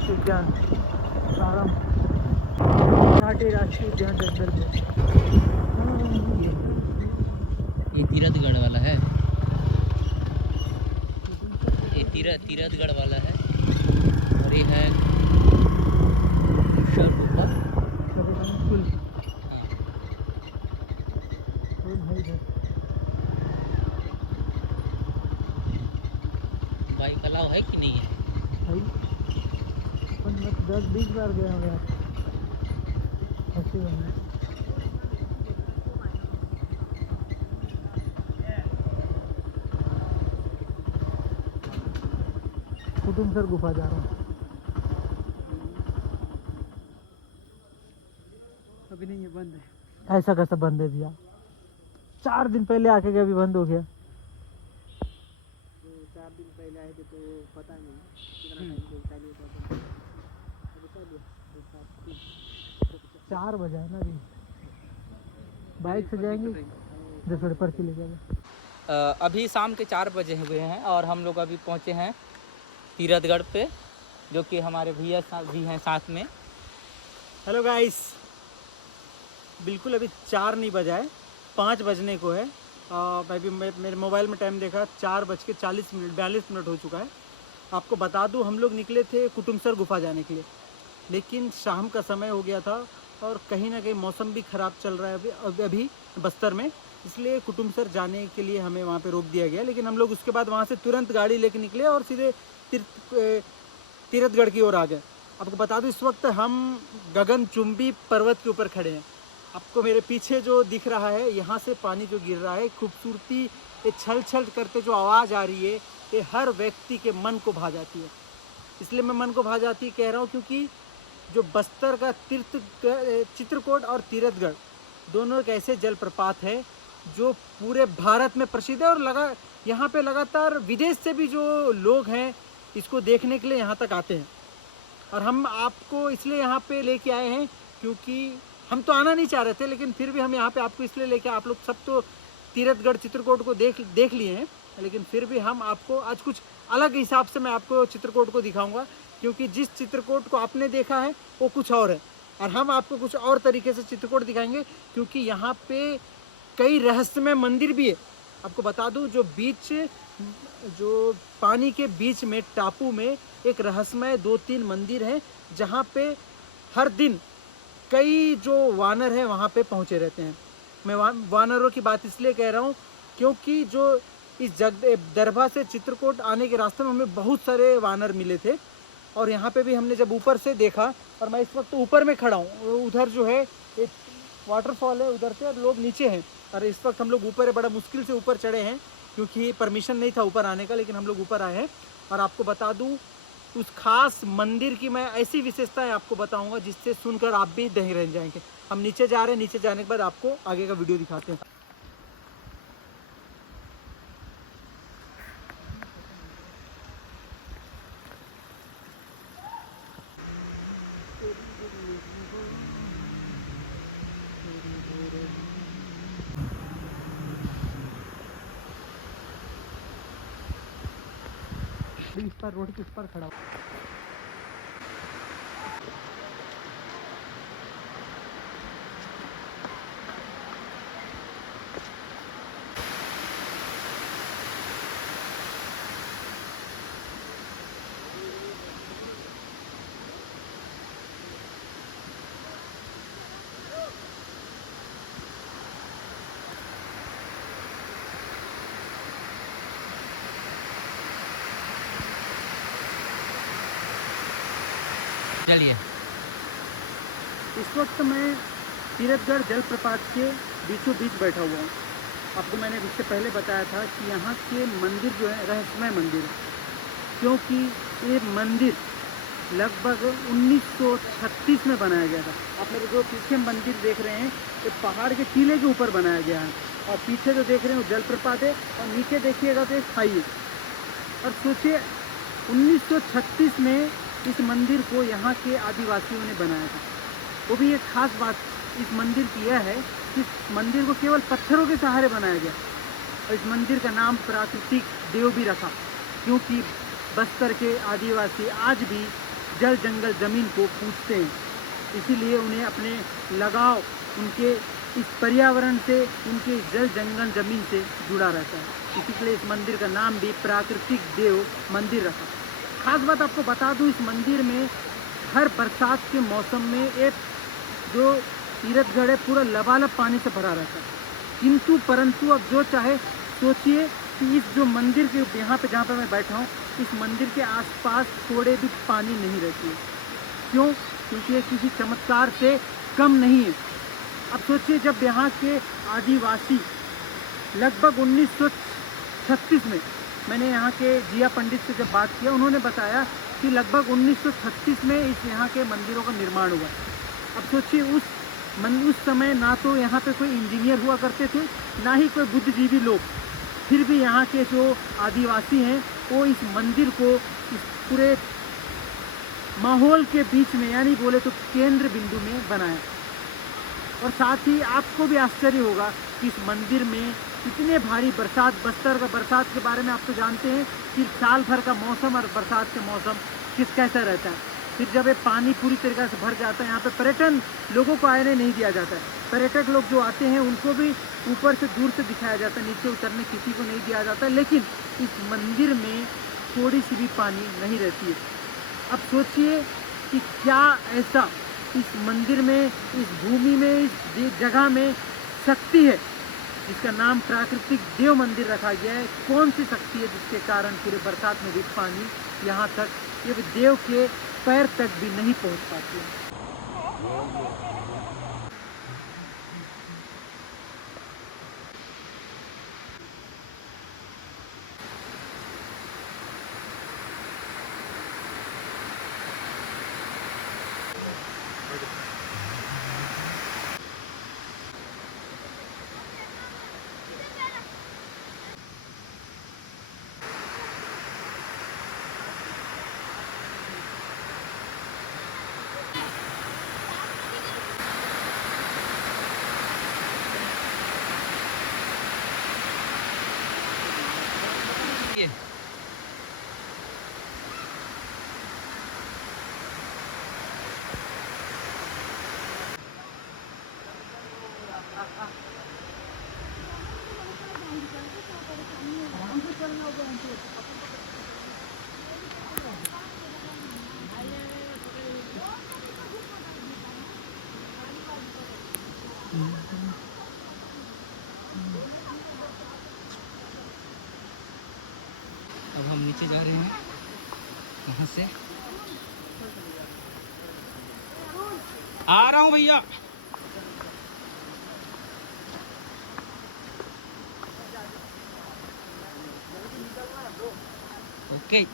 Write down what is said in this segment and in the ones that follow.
राष्ट्रीय उद्यान सारम घाटी राष्ट्रीय उद्यान जंगल में। ये तीरथगढ़ वाला है, ये तीरथगढ़ वाला है। और ये है गुफा। बाइक अलाउ है कि नहीं है? 10-20 बार गया हूँ यार। कुटुमसर गुफा जा रहा हूँ। अभी नहीं है, बंद है। ऐसा कैसा बंद है भैया? 4 दिन पहले आके गया, अभी बंद हो गया। तो 4 दिन पहले आए थे तो पता नहीं कितना टाइम बोलता नहीं था। अभी चालू है 4 बजे है ना अभी। बाइक से जाएंगे, 10 बजे पर्ची ले जाएंगे। अभी शाम के 4 बजे हुए हैं और हम लोग अभी पहुँचे हैं तीरथगढ़ पे, जो कि हमारे भैया भी हैं साथ में। हेलो गाइस, बिल्कुल अभी 4 नहीं बजा है, 5 बजने को है। मेरे मोबाइल में टाइम देखा 4:40 हो चुका है। आपको बता दूं, हम लोग निकले थे कुटुमसर गुफा जाने के लिए, लेकिन शाम का समय हो गया था और कहीं ना कहीं मौसम भी ख़राब चल रहा है अभी बस्तर में, इसलिए कुटुमसर जाने के लिए हमें वहाँ पे रोक दिया गया। लेकिन हम लोग उसके बाद वहाँ से तुरंत गाड़ी लेके निकले और सीधे तीरथगढ़ की ओर आ गए। आपको बता दूं, इस वक्त हम गगनचुंबी पर्वत के ऊपर खड़े हैं। आपको मेरे पीछे जो दिख रहा है, यहाँ से पानी जो गिर रहा है, खूबसूरती, ये छल छल करते जो आवाज़ आ रही है, ये हर व्यक्ति के मन को भा जाती है। इसलिए मैं मन को भा जाती कह रहा हूँ क्योंकि जो बस्तर का चित्रकूट और तीरथगढ़ दोनों एक ऐसे जलप्रपात है जो पूरे भारत में प्रसिद्ध है और यहाँ पे लगातार विदेश से भी जो लोग हैं इसको देखने के लिए यहाँ तक आते हैं। और हम आपको इसलिए यहाँ पे लेके आए हैं क्योंकि हम तो आना नहीं चाह रहे थे, लेकिन फिर भी हम यहाँ पे आपको इसलिए लेके, आप लोग सब तो तीरथगढ़ चित्रकूट को देख लिए हैं, लेकिन फिर भी हम आपको आज कुछ अलग हिसाब से मैं आपको चित्रकूट को दिखाऊंगा, क्योंकि जिस चित्रकूट को आपने देखा है वो कुछ और है और हम आपको कुछ और तरीके से चित्रकूट दिखाएंगे, क्योंकि यहाँ पे कई रहस्यमय मंदिर भी है। आपको बता दूं, जो पानी के बीच में टापू में एक रहस्यमय 2-3 मंदिर हैं जहाँ पे हर दिन कई जो वानर हैं वहाँ पे पहुँचे रहते हैं। मैं वानरों की बात इसलिए कह रहा हूँ क्योंकि जो इस दरभा से चित्रकूट आने के रास्ते में हमें बहुत सारे वानर मिले थे और यहाँ पे भी हमने जब ऊपर से देखा, और मैं इस वक्त ऊपर में खड़ा हूँ, उधर जो है एक वाटरफॉल है उधर से और लोग नीचे हैं, और इस वक्त हम लोग ऊपर है, बड़ा मुश्किल से ऊपर चढ़े हैं क्योंकि परमिशन नहीं था ऊपर आने का, लेकिन हम लोग ऊपर आए हैं। और आपको बता दूं, उस खास मंदिर की मैं ऐसी विशेषताएं आपको बताऊंगा जिससे सुनकर आप भी दंग रह जाएंगे। हम नीचे जा रहे हैं, नीचे जाने के बाद आपको आगे का वीडियो दिखाते हैं। इस पर रोड के उस पर खड़ा हूँ। चलिए, इस वक्त मैं तीरथगढ़ जलप्रपात के बीचों बीच बैठा हुआ हूँ। आपको मैंने इससे पहले बताया था कि यहाँ के मंदिर जो है रहस्यमय मंदिर है, क्योंकि ये मंदिर लगभग 1936 में बनाया गया था। आप मेरे जो पीछे मंदिर देख रहे हैं, ये पहाड़ के टीले के ऊपर बनाया गया है, और पीछे जो देख रहे हैं वो जलप्रपात है, और नीचे देखिएगा तो एक खाई है। और सोचिए 1936 में इस मंदिर को यहाँ के आदिवासियों ने बनाया था। वो भी एक खास बात इस मंदिर की यह है कि इस मंदिर को केवल पत्थरों के सहारे बनाया गया, और इस मंदिर का नाम प्राकृतिक देव भी रखा, क्योंकि बस्तर के आदिवासी आज भी जल जंगल ज़मीन को पूजते हैं, इसीलिए उन्हें अपने लगाव उनके इस पर्यावरण से, उनके जल जंगल ज़मीन से जुड़ा रहता है। इसी के लिए इस मंदिर का नाम भी प्राकृतिक देव मंदिर रखा। खास बात आपको बता दूं, इस मंदिर में हर बरसात के मौसम में एक जो तीर्थगढ़ है पूरा लबालब पानी से भरा रहता है। किंतु परंतु अब जो चाहे सोचिए कि इस जो मंदिर के यहाँ पे जहाँ पे मैं बैठा हूँ, इस मंदिर के आसपास थोड़े भी पानी नहीं रहती है। क्यों? क्योंकि ये किसी चमत्कार से कम नहीं है। अब सोचिए, जब यहाँ के आदिवासी लगभग 1936 में, मैंने यहाँ के जिया पंडित से जब बात किया, उन्होंने बताया कि लगभग 1936 में इस यहाँ के मंदिरों का निर्माण हुआ। अब सोचिए, उस समय ना तो यहाँ पे कोई इंजीनियर हुआ करते थे, ना ही कोई बुद्धिजीवी लोग, फिर भी यहाँ के जो आदिवासी हैं वो इस मंदिर को इस पूरे माहौल के बीच में, यानी बोले तो केंद्र बिंदु में बनाया। और साथ ही आपको भी आश्चर्य होगा कि इस मंदिर में इतने भारी बरसात, बस्तर का बरसात के बारे में आप तो जानते हैं कि साल भर का मौसम और बरसात के मौसम कैसा रहता है। फिर जब ये पानी पूरी तरीके से भर जाता है, यहाँ पे पर्यटन लोगों को आने नहीं दिया जाता है। पर्यटक लोग जो आते हैं उनको भी ऊपर से दूर से दिखाया जाता है, नीचे उतरने किसी को नहीं दिया जाता। लेकिन इस मंदिर में थोड़ी सी भी पानी नहीं रहती है। अब सोचिए कि क्या ऐसा इस मंदिर में, इस भूमि में, इस जगह में शक्ति है जिसका नाम प्राकृतिक देव मंदिर रखा गया है। कौन सी शक्ति है जिसके कारण पूरे बरसात में भी पानी यहाँ तक, ये देव के पैर तक भी नहीं पहुँच पाती है। अब हम नीचे जा रहे हैं वहाँ से। आ रहा हूँ भैया। ओके।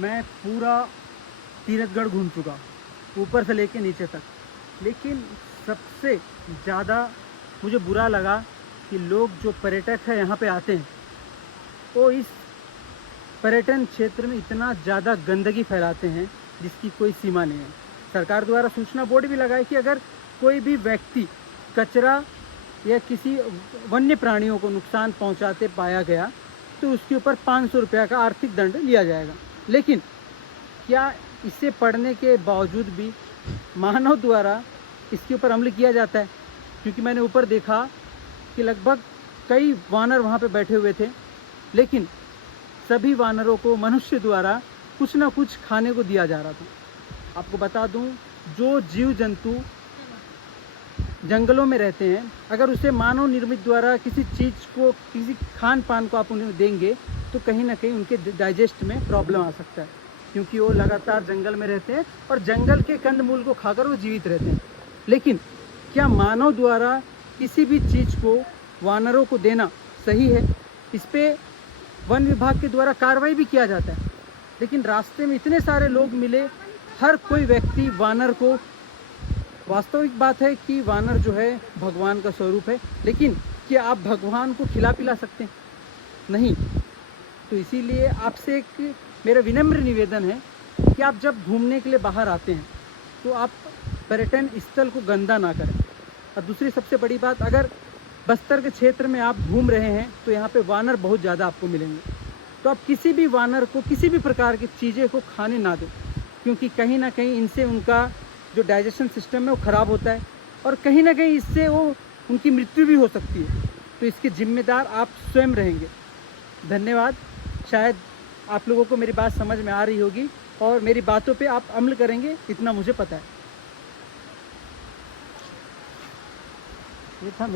मैं पूरा तीरथगढ़ घूम चुका, ऊपर से लेके नीचे तक। लेकिन सबसे ज़्यादा मुझे बुरा लगा कि लोग जो पर्यटक है यहाँ पे आते हैं, वो इस पर्यटन क्षेत्र में इतना ज़्यादा गंदगी फैलाते हैं जिसकी कोई सीमा नहीं है। सरकार द्वारा सूचना बोर्ड भी लगा है कि अगर कोई भी व्यक्ति कचरा या किसी वन्य प्राणियों को नुकसान पहुंचाते पाया गया तो उसके ऊपर 500 रुपया का आर्थिक दंड लिया जाएगा। लेकिन क्या इसे पढ़ने के बावजूद भी मानव द्वारा इसके ऊपर अमल किया जाता है? क्योंकि मैंने ऊपर देखा कि लगभग कई वानर वहाँ पे बैठे हुए थे, लेकिन सभी वानरों को मनुष्य द्वारा कुछ ना कुछ खाने को दिया जा रहा था। आपको बता दूं, जो जीव जंतु जंगलों में रहते हैं, अगर उसे मानव निर्मित द्वारा किसी चीज़ को, किसी खान पान को आप उन्हें देंगे तो कहीं ना कहीं उनके डाइजेस्ट में प्रॉब्लम आ सकता है, क्योंकि वो लगातार जंगल में रहते हैं और जंगल के कंदमूल को खाकर वो जीवित रहते हैं। लेकिन क्या मानव द्वारा किसी भी चीज़ को वानरों को देना सही है? इस पे वन विभाग के द्वारा कार्रवाई भी किया जाता है, लेकिन रास्ते में इतने सारे लोग मिले, हर कोई व्यक्ति वानर को, वास्तविक बात है कि वानर जो है भगवान का स्वरूप है, लेकिन क्या आप भगवान को खिला पिला सकते हैं? नहीं। तो इसीलिए आपसे एक मेरा विनम्र निवेदन है कि आप जब घूमने के लिए बाहर आते हैं तो आप पर्यटन स्थल को गंदा ना करें। और दूसरी सबसे बड़ी बात, अगर बस्तर के क्षेत्र में आप घूम रहे हैं तो यहाँ पे वानर बहुत ज़्यादा आपको मिलेंगे, तो आप किसी भी वानर को किसी भी प्रकार की चीज़ें को खाने ना दें, क्योंकि कहीं ना कहीं इनसे उनका जो डाइजेशन सिस्टम है वो ख़राब होता है और कहीं ना कहीं इससे वो उनकी मृत्यु भी हो सकती है। तो इसके जिम्मेदार आप स्वयं रहेंगे। धन्यवाद। शायद आप लोगों को मेरी बात समझ में आ रही होगी और मेरी बातों पे आप अमल करेंगे, इतना मुझे पता है। ये था